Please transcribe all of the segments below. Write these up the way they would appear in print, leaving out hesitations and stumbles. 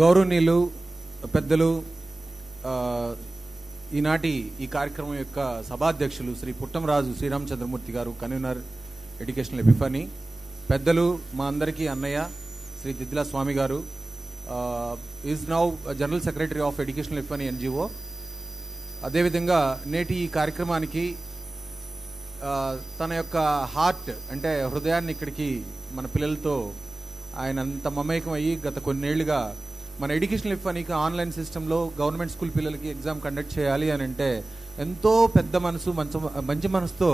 గౌరవనీయులు పెద్దలు ఈనాటి ఈ కార్యక్రమం యొక్క సభాధ్యక్షులు శ్రీ పుట్టంరాజు శ్రీరామచంద్రమూర్తి గారు, కన్వీనర్ ఎడ్యుకేషనల్ ఎపిఫనీ, పెద్దలు మా అందరికీ అన్నయ్య శ్రీ దిద్దిల స్వామి గారు, is now general secretary of educational Epiphany NGO. అదేవిధంగా నేటి ఈ కార్యక్రమానికి తన యొక్క హార్ట్ అంటే హృదయాన్ని ఇక్కడికి మన పిల్లలతో ఆయన అంత మమేకం అయ్యి గత కొన్నేళ్లుగా మన ఎడ్యుకేషనల్ ఎపిఫనీకి ఆన్లైన్ సిస్టంలో గవర్నమెంట్ స్కూల్ పిల్లలకి ఎగ్జామ్ కండక్ట్ చేయాలి అని అంటే ఎంతో పెద్ద మనసు, మంచి మనసుతో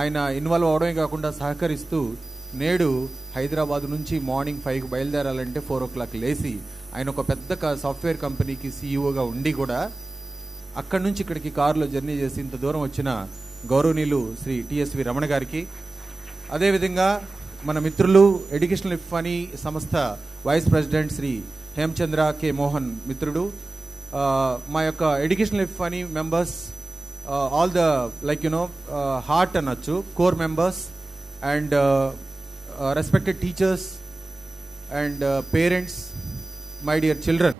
ఆయన ఇన్వాల్వ్ అవడమే కాకుండా సహకరిస్తూ నేడు హైదరాబాద్ నుంచి మార్నింగ్ 5కి బయలుదేరాలంటే 4 o'clock లేచి ఆయన ఒక పెద్ద సాఫ్ట్వేర్ కంపెనీకి సీఈఓగా ఉండి కూడా అక్కడి నుంచి ఇక్కడికి కారులో జర్నీ చేసి ఇంత దూరం వచ్చిన గౌరవనీయులు శ్రీ టిఎస్వి రమణ గారికి, అదేవిధంగా మన మిత్రులు ఎడ్యుకేషనల్ ఎపిఫనీ సంస్థ vice president Shri Hemachandra K Mohan మిత్రుడు, మా యొక్క educational epiphany members, all the heart అనొచ్చు, core members and respected teachers and parents, my dear children.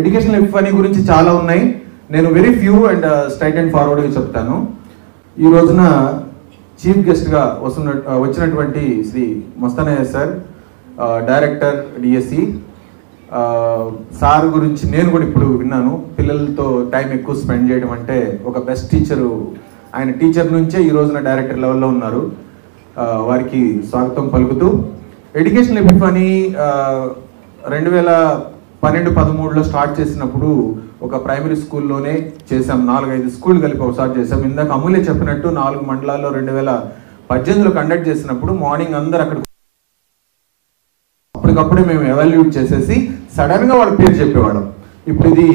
Educational epiphany గురించి చాలా ఉన్నాయి, నేను very few and straight and ఫార్వర్డ్గా చెప్తాను. ఈ రోజున చీఫ్ గెస్ట్గా వచ్చినటువంటి Shri Mastanaiah sir, director DSC sir గురించి నేను కూడా ఇప్పుడు విన్నాను. పిల్లలతో టైం ఎక్కువ స్పెండ్ చేయడం అంటే ఒక బెస్ట్ టీచరు, ఆయన టీచర్ నుంచే ఈ రోజున డైరెక్టర్ లెవెల్లో ఉన్నారు. వారికి స్వాగతం పలుకుతూ, ఎడ్యుకేషనల్ ఎపిఫనీ 2012-13లో స్టార్ట్ చేసినప్పుడు ఒక ప్రైమరీ స్కూల్లోనే చేసాం, 4-5 స్కూల్ కలిపి ఒకసారి చేసాం. ఇందాక అమూల్య చెప్పినట్టు 4 మండలాల్లో 2018లో కండక్ట్ చేసినప్పుడు మార్నింగ్ అందరు అక్కడ అప్పటికప్పుడే మేము ఎవాల్యూట్ చేసేసి సడన్ గా వాళ్ళ పేరు చెప్పేవాళ్ళం. ఇప్పుడు ఇది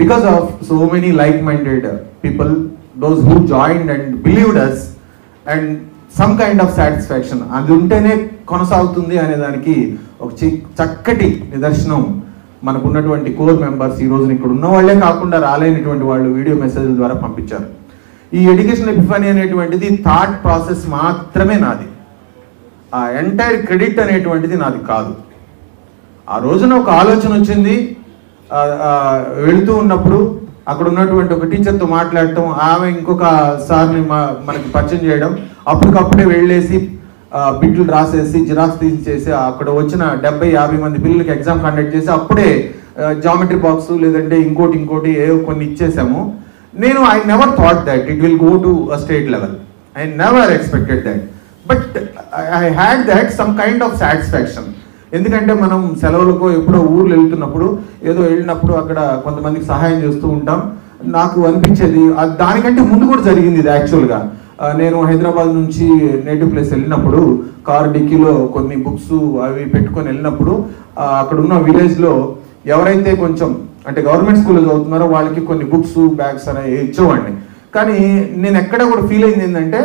because of so many like minded people, those who joined and believed us, and some kind of satisfaction అది ఉంటేనే కొనసాగుతుంది అనే దానికి ఒక చక్కటి నిదర్శనం మనకున్నటువంటి కోర్ మెంబర్స్. ఈ రోజున ఇక్కడ ఉన్న వాళ్ళే కాకుండా రాలేనటువంటి వాళ్ళు వీడియో మెసేజ్ల ద్వారా పంపించారు. ఈ ఎడ్యుకేషనల్ ఎపిఫనీ అనేటువంటిది థాట్ ప్రాసెస్ మాత్రమే నాది, ఆ ఎంటైర్ క్రెడిట్ అనేటువంటిది నాది కాదు. ఆ రోజున ఒక ఆలోచన వచ్చింది, వెళుతూ ఉన్నప్పుడు అక్కడ ఉన్నటువంటి ఒక టీచర్తో మాట్లాడటం, ఆమె ఇంకొక సార్ని మనకి పరిచయం చేయడం, అప్పటికప్పుడే వెళ్ళేసి బిట్లు రాసేసి జిరాక్స్ తీసేసి అక్కడ వచ్చిన 70-50 మంది పిల్లలకి ఎగ్జామ్ కండక్ట్ చేసి అప్పుడే జామెట్రీ బాక్స్ లేదంటే ఇంకోటి ఏవో కొన్ని ఇచ్చేసాము. నేను I never thought that it will go to a state level, I never expected that, but I had that some kind of satisfaction. ఎందుకంటే మనం సెలవులకు ఎప్పుడో ఊర్లు వెళ్తున్నప్పుడు ఏదో వెళ్ళినప్పుడు అక్కడ కొంతమందికి సహాయం చేస్తూ ఉంటాం. నాకు అనిపించేది దానికంటే ముందు కూడా జరిగింది ఇది. యాక్చువల్గా నేను హైదరాబాద్ నుంచి నేటివ్ ప్లేస్ వెళ్ళినప్పుడు కార్ డిక్కీలో కొన్ని బుక్స్ అవి పెట్టుకొని వెళ్ళినప్పుడు అక్కడ ఉన్న విలేజ్లో ఎవరైతే కొంచెం అంటే గవర్నమెంట్ స్కూల్లో చదువుతున్నారో వాళ్ళకి కొన్ని బుక్స్ బ్యాగ్స్ అనేవి ఇచ్చేవాడిని. కానీ నేను ఎక్కడ కూడా ఫీల్ అయింది ఏంటంటే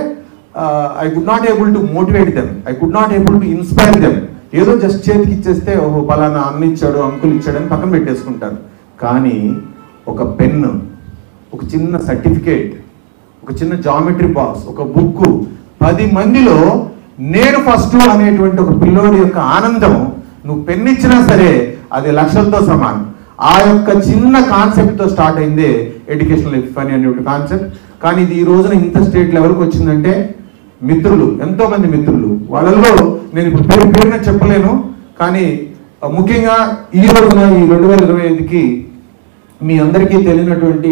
I could not able to motivate them, I could not able to inspire them. ఏదో జస్ట్ చేతికి ఇచ్చేస్తే ఓహో పలానా అన్న ఇచ్చాడు అంకుల్ ఇచ్చాడు అని పక్కన పెట్టేసుకుంటారు. కానీ ఒక పెన్ను, ఒక చిన్న సర్టిఫికేట్, ఒక చిన్న జామెట్రీ బాక్స్, ఒక బుక్, 10 మందిలో నేను ఫస్ట్ అనేటువంటి ఒక పిల్లోడి యొక్క ఆనందం, నువ్వు పెన్ను ఇచ్చినా సరే అది లక్షలతో సమానం. ఆ యొక్క చిన్న కాన్సెప్ట్తో స్టార్ట్ అయిందే ఎడ్యుకేషనల్ ఎపిఫనీ అనే కాన్సెప్ట్. కానీ ఇది ఈ రోజున ఇంత స్టేట్ లెవెల్కి వచ్చిందంటే మిత్రులు, ఎంతో మంది మిత్రులు, వాళ్ళల్లో నేను ఇప్పుడు పేరున చెప్పలేను. కానీ ముఖ్యంగా ఈ రోజున ఈ 2025కి మీ అందరికీ తెలియనటువంటి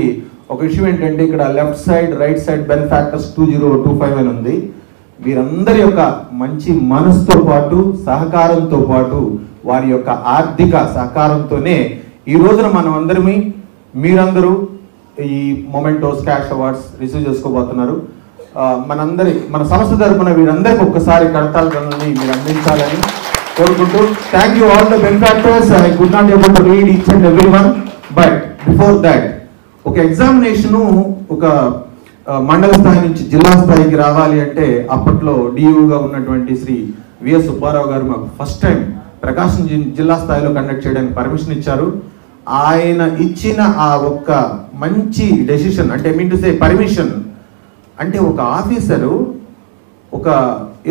ఒక విషయం ఏంటంటే ఇక్కడ left side right side benefactors 2025 అని ఉంది. వీరందరి యొక్క మంచి మనసుతో పాటు సహకారంతో పాటు వారి యొక్క ఆర్థిక సహకారంతోనే ఈ రోజున మనం అందరమీ మీరందరూ ఈ మొమెంటోస్ క్యాష్ అవార్డ్స్ రిసీవ్ చేసుకోబోతున్నారు. మన సంస్థ తరపున వీరందరికీ ఒక్కసారి కడతాలని మీరు అందించాలని కోరుకుంటూ, thank you all the benefactors. I could not able to read each and every one, but before that ఒక ఎగ్జామినేషను ఒక మండల స్థాయి నుంచి జిల్లా స్థాయికి రావాలి అంటే అప్పట్లో డియూగా ఉన్నటువంటి శ్రీ విఎస్ సుబ్బారావు గారు మాకు ఫస్ట్ టైం ప్రకాశం జిల్లా స్థాయిలో కండక్ట్ చేయడానికి పర్మిషన్ ఇచ్చారు. ఆయన ఇచ్చిన ఆ ఒక్క మంచి డెసిషన్ అంటే మీన్ టు సే పర్మిషన్ అంటే ఒక ఆఫీసరు ఒక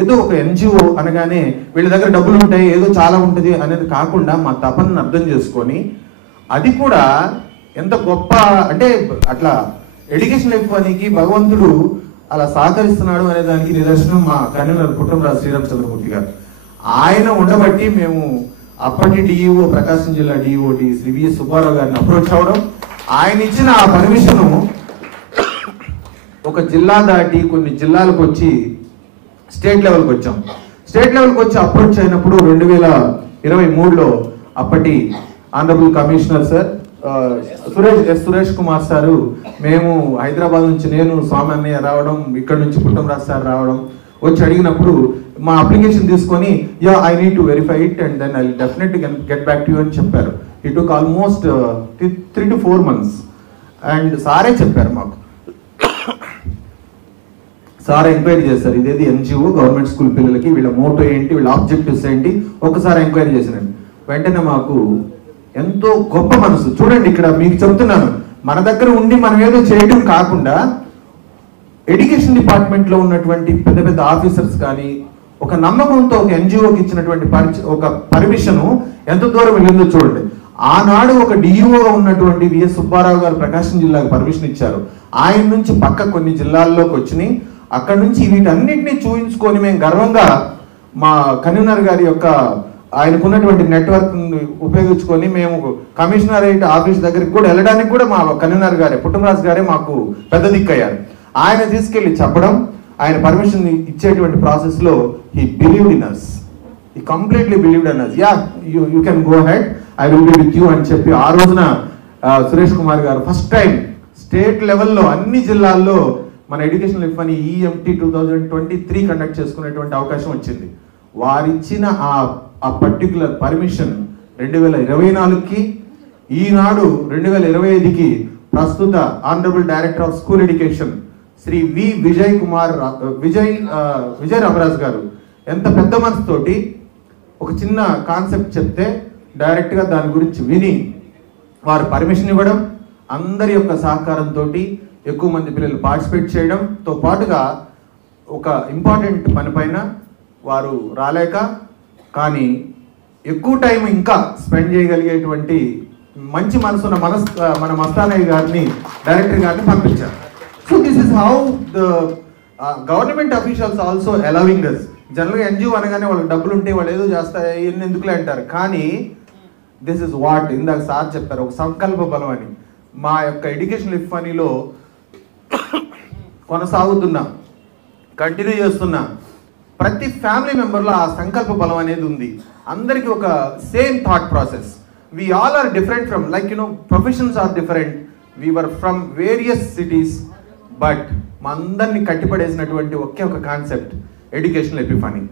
ఏదో ఒక ఎన్జిఓ అనగానే వీళ్ళ దగ్గర డబ్బులు ఉంటాయి, ఏదో చాలా ఉంటుంది అనేది కాకుండా మా తపనను అర్థం చేసుకొని అది కూడా ఎంత గొప్ప అంటే అట్లా ఎడ్యుకేషన్ ఇవ్వడానికి భగవంతుడు అలా సహకరిస్తున్నాడు అనే దానికి నిదర్శనం మా కన్వీనర్ పుట్టంరాజు శ్రీరామచంద్రమూర్తి గారు. ఆయన ఉండబట్టి మేము అప్పటి డిఈఓ ప్రకాశం జిల్లా డిఈఓ శ్రీ విఎస్ సుబ్బారావు గారిని అప్రోచ్ అవ్వడం, ఆయన ఇచ్చిన ఆ పర్మిషను ఒక జిల్లా దాటి కొన్ని జిల్లాలకు వచ్చి స్టేట్ లెవెల్కి వచ్చాం. స్టేట్ లెవెల్కి వచ్చి అప్రోచ్ అయినప్పుడు 2023లో అప్పటి honourable commissioner sir Suresh Kumar sir, మేము హైదరాబాద్ నుంచి నేను స్వామి అన్నయ్య రావడం, ఇక్కడ నుంచి పుట్టంరాజు సార్ రావడం, వచ్చి అడిగినప్పుడు మా అప్లికేషన్ తీసుకొని I need to verify it and then I definitely get back to you అని చెప్పారు. It took almost 3 to 4 months and సారే చెప్పారు మాకు, సార్ ఎంక్వైరీ చేస్తారు ఇదేది ఎన్జిఓ గవర్నమెంట్ స్కూల్ పిల్లలకి వీళ్ళ మోటో ఏంటి, వీళ్ళ ఆబ్జెక్టివ్స్ ఏంటి, ఒకసారి ఎంక్వైరీ చేసినండి. వెంటనే మాకు ఎంతో గొప్ప మనసు. చూడండి ఇక్కడ మీకు చెప్తున్నాను, మన దగ్గర ఉండి మనం ఏదో చేయడం కాకుండా ఎడ్యుకేషన్ డిపార్ట్మెంట్లో ఉన్నటువంటి పెద్ద పెద్ద ఆఫీసర్స్ కానీ ఒక నమ్మకంతో ఒక ఎన్జిఓకి ఇచ్చినటువంటి ఒక పర్మిషను ఎంత దూరం వెళ్ళిందో చూడండి. ఆనాడు ఒక డిఈఓగా ఉన్నటువంటి విఎస్ సుబ్బారావు గారు ప్రకాశం జిల్లాకు పర్మిషన్ ఇచ్చారు. ఆయన నుంచి పక్క కొన్ని జిల్లాల్లోకి వచ్చినాయి. అక్కడ నుంచి వీటన్నిటిని చూపించుకొని మేము గర్వంగా మా కన్వీనర్ గారి యొక్క ఆయనకున్నటువంటి నెట్వర్క్ ఉపయోగించుకొని మేము కమిషనరేట్ ఆఫీస్ దగ్గరికి కూడా వెళ్ళడానికి కూడా మా కన్వీనర్ గారే పుట్టంరాజు గారే మాకు పెద్ద దిక్కయ్యారు. ఆయన తీసుకెళ్లి చెప్పడం, ఆయన పర్మిషన్ ఇచ్చేటువంటి ప్రాసెస్ లో he believed in us, he completely believed in us. Yeah, you can go ahead, I will be with you అని చెప్పి ఆ రోజున సురేష్ కుమార్ గారు ఫస్ట్ టైం స్టేట్ లెవెల్లో అన్ని జిల్లాల్లో మన ఎడ్యుకేషన్ లిఫ్ అని ఈఎంటీ 2023 కండక్ట్ చేసుకునేటువంటి అవకాశం వచ్చింది. వారిచ్చిన ఆ పర్టికులర్ పర్మిషన్ 2024కి ఈనాడు 2025కి ప్రస్తుత honourable director of school education Shri Vijay Ramaraju గారు ఎంత పెద్ద మనసుతోటి ఒక చిన్న కాన్సెప్ట్ చెప్తే డైరెక్ట్గా దాని గురించి విని వారు పర్మిషన్ ఇవ్వడం, అందరి యొక్క సహకారంతో ఎక్కువ మంది పిల్లలు పార్టిసిపేట్ చేయడంతో పాటుగా ఒక ఇంపార్టెంట్ పని పైన వారు రాలేక కానీ ఎక్కువ టైం ఇంకా స్పెండ్ చేయగలిగేటువంటి మంచి మనసున్న మన మస్తానయ్య గారిని డైరెక్టర్ గారిని పంపించారు. So this is how the government officials also allowing us. జనరల్గా ఎన్జిఓ అనగానే వాళ్ళకి డబ్బులు ఉంటే వాళ్ళు ఏదో చేస్తారు ఇన్ని ఎందుకులే అంటారు, కానీ దిస్ ఇస్ వాట్ ఇందాక సార్ చెప్పారు, ఒక సంకల్ప బలం అని. మా యొక్క ఎడ్యుకేషన్ లిఫ్ మనీలో కొనసాగుతున్నా కంటిన్యూ చేస్తున్నా ప్రతి ఫ్యామిలీ మెంబర్లో ఆ సంకల్ప బలం అనేది ఉంది. అందరికీ ఒక same thought process. we all are different from, like, you know, professions are different, we were from various cities, but మా అందరినీ కట్టిపడేసినటువంటి ఒకే ఒక కాన్సెప్ట్ ఎడ్యుకేషనల్ ఎపిఫనీ.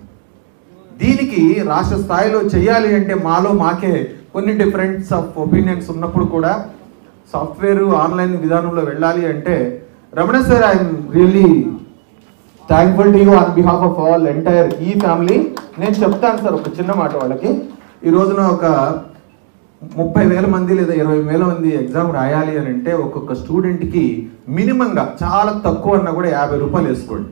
దీనికి రాష్ట్ర స్థాయిలో చేయాలి అంటే మాలో మాకే కొన్ని డిఫరెన్స్ ఆఫ్ ఒపీనియన్స్ ఉన్నప్పుడు కూడా సాఫ్ట్వేర్ ఆన్లైన్ విధానంలో వెళ్ళాలి అంటే Ramana sir, I'm really thankful to you on behalf of all entire ఈ ఫ్యామిలీ. నేను చెప్తాను సార్ ఒక చిన్న మాట వాళ్ళకి. ఈ రోజున ఒక 30,000 మంది లేదా 20,000 మంది ఎగ్జామ్ రాయాలి అని అంటే ఒక్కొక్క స్టూడెంట్కి మినిమంగా చాలా తక్కువ అన్నా కూడా 50 రూపాయలు వేసుకోండి.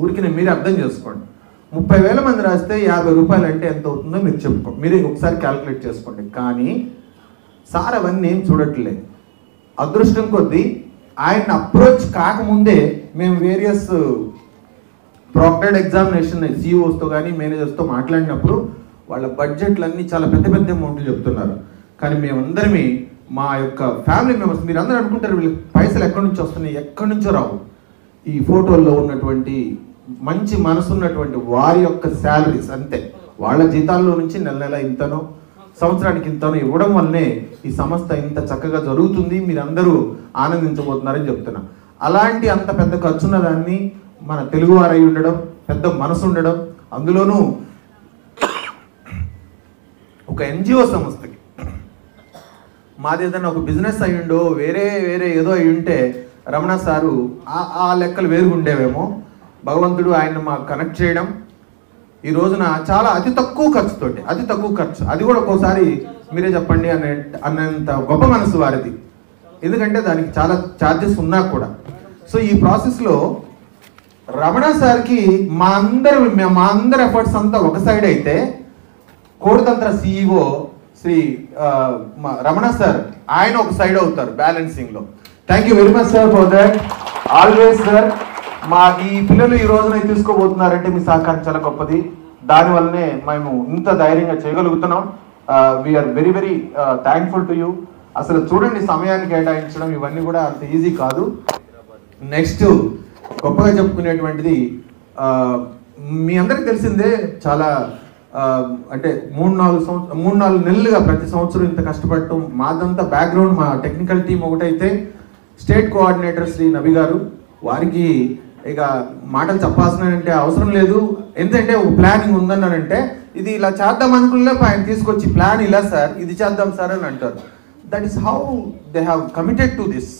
ఊరికి మీరే అర్థం చేసుకోండి. 30,000 మంది రాస్తే 50 రూపాయలు అంటే ఎంత అవుతుందో మీరు చెప్పుకోండి, మీరే ఒకసారి క్యాల్కులేట్ చేసుకోండి. కానీ సార్ అవన్నీ ఏం చూడట్లేదు. అదృష్టం కొద్దీ ఆయన అప్రోచ్ కాకముందే మేము వేరియస్ ప్రాక్టెడ్ ఎగ్జామినేషన్ సిఇఓస్తో కానీ మేనేజర్స్తో మాట్లాడినప్పుడు వాళ్ళ బడ్జెట్లన్నీ చాలా పెద్ద పెద్ద అమౌంట్లు చెప్తున్నారు. కానీ మేమందరమే మా యొక్క ఫ్యామిలీ మెంబర్స్, మీరు అందరూ అనుకుంటారు వీళ్ళకి పైసలు ఎక్కడి నుంచి వస్తున్నాయి, ఎక్కడి నుంచో రావు. ఈ ఫోటోల్లో ఉన్నటువంటి మంచి మనసున్నటువంటి వారి యొక్క శాలరీస్ అంతే, వాళ్ళ జీతాల్లో నుంచి నెల నెల ఇంతనో సంవత్సరానికి ఇంతనో ఇవ్వడం వల్లనే ఈ సంస్థ ఇంత చక్కగా జరుగుతుంది, మీరందరూ ఆనందించబోతున్నారని చెప్తున్నా. అలాంటి అంత పెద్ద ఖర్చున్న దాన్ని మన తెలుగువారై ఉండడం, పెద్ద మనసు ఉండడం, అందులోనూ ఒక ఎన్జిఓ సంస్థకి, మాది ఏదైనా ఒక బిజినెస్ అయ్యిండో వేరే ఏదో అయి ఉంటే రమణ సారు ఆ లెక్కలు వేరుగా ఉండేవేమో. భగవంతుడు ఆయన మాకు కనెక్ట్ చేయడం, ఈ రోజున చాలా అతి తక్కువ ఖర్చు, అది కూడా ఒక్కోసారి మీరే చెప్పండి అన్నంత గొప్ప మనసు వారిది. ఎందుకంటే దానికి చాలా ఛార్జెస్ ఉన్నా కూడా. సో ఈ ప్రాసెస్లో రమణ సార్కి మా అందరి ఎఫర్ట్స్ అంతా ఒక సైడ్ అయితే కోడితంత్ర సిఇఓ శ్రీ రమణ సార్ ఆయన ఒక సైడ్ అవుతారు బ్యాలెన్సింగ్ లో. Thank you very much sir for that. Always sir, మా ఈ పిల్లలు ఈ రోజున తీసుకోబోతున్నారంటే మీ సహకారం చాలా గొప్పది. దానివల్లనే మేము ఇంత ధైర్యంగా చేయగలుగుతున్నాం. We are very very thankful to you. అసలు చూడండి, సమయాన్ని కేటాయించడం ఇవన్నీ కూడా అంత ఈజీ కాదు. నెక్స్ట్ గొప్పగా చెప్పుకునేటువంటిది మీ అందరికి తెలిసిందే, చాలా అంటే 3-4 నెలలుగా ప్రతి సంవత్సరం ఇంత కష్టపడటం. మాదంతా బ్యాక్గ్రౌండ్, మా టెక్నికల్ టీం ఒకటైతే స్టేట్ కోఆర్డినేటర్ శ్రీ నబి గారు, వారికి ఇక మాటలు చెప్పాల్సినంటే అవసరం లేదు. ఎందుకంటే ఒక ప్లానింగ్ ఉందన్నానంటే ఇది ఇలా చేద్దాం అనుకునే ఆయన తీసుకొచ్చి ప్లాన్ ఇలా సార్ ఇది చేద్దాం సార్ అని అంటారు. That is how they have committed to this.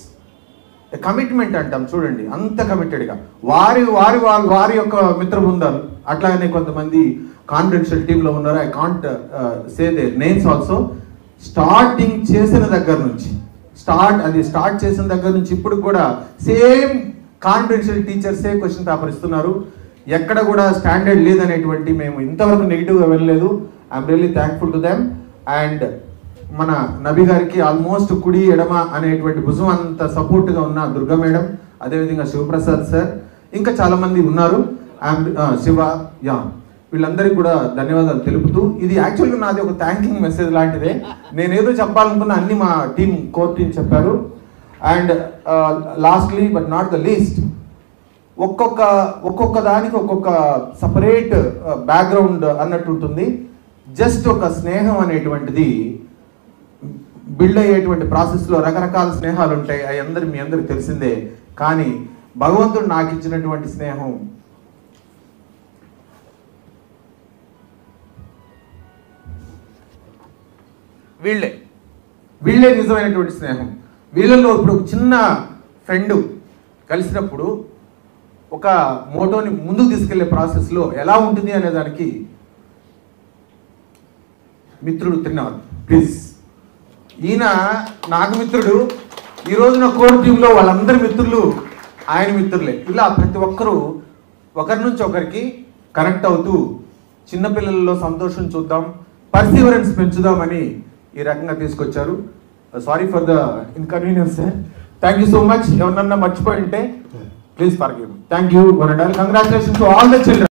Commitment అంటాం చూడండి, అంత కమిటెడ్గా వారి యొక్క మిత్ర బృందాలు, అట్లాగనే కొంతమంది కాన్ఫిడెన్షియల్ టీంలో ఉన్నారు. I can't say their names also. Starting చేసిన దగ్గర నుంచి స్టార్ట్ చేసిన దగ్గర నుంచి ఇప్పుడు కూడా సేమ్ కాన్ఫిడెన్షియల్ టీచర్సే క్వశ్చన్ పేపర్ ఇస్తున్నారు. ఎక్కడ కూడా స్టాండర్డ్ లేదనేటువంటి మేము ఇంతవరకు నెగిటివ్గా వెళ్ళలేదు. I'm really thankful to them. And మన నబి గారికి ఆల్మోస్ట్ కుడి ఎడమ అనేటువంటి భుజం అంత సపోర్ట్గా ఉన్న దుర్గా మేడం, అదేవిధంగా శివప్రసాద్ సార్, ఇంకా చాలా మంది ఉన్నారు. శివ, వీళ్ళందరికీ కూడా ధన్యవాదాలు తెలుపుతూ, ఇది యాక్చువల్గా నాది ఒక థ్యాంకింగ్ మెసేజ్ లాంటిదే. నేనేదో చెప్పాలనుకున్న అన్ని మా కోర్ టీం చెప్పారు. And lastly but not the least, ఒక్కొక్క దానికి ఒక్కొక్క సపరేట్ బ్యాక్గ్రౌండ్ అన్నట్టు ఉంటుంది. జస్ట్ ఒక స్నేహం అనేటువంటిది బిల్డ్ అయ్యేటువంటి ప్రాసెస్లో రకరకాల స్నేహాలు ఉంటాయి. అవి మీ అందరికి తెలిసిందే. కానీ భగవంతుడు నాకు ఇచ్చినటువంటి స్నేహం వీళ్ళే నిజమైనటువంటి స్నేహం. వీళ్ళల్లో ఇప్పుడు చిన్న ఫ్రెండ్ కలిసినప్పుడు ఒక మోటోని ముందుకు తీసుకెళ్లే ప్రాసెస్లో ఎలా ఉంటుంది అనే దానికి మిత్రుడు తిన్నారు. ప్లీజ్, ఈయన నాకు మిత్రుడు. ఈరోజు నా కోర్ టీంలో వాళ్ళందరి మిత్రులు ఆయన మిత్రులే. ఇలా ప్రతి ఒక్కరూ ఒకరి నుంచి ఒకరికి కనెక్ట్ అవుతూ చిన్నపిల్లల్లో సంతోషం చూద్దాం, పర్సీవరెన్స్ పెంచుదామని ఈ రకంగా తీసుకొచ్చారు. Sorry for the inconvenience sir. Thank you so much. ఎవరన్నా మర్చిపోయి ఉంటే please forgive. Thank you. Congratulations to all the children.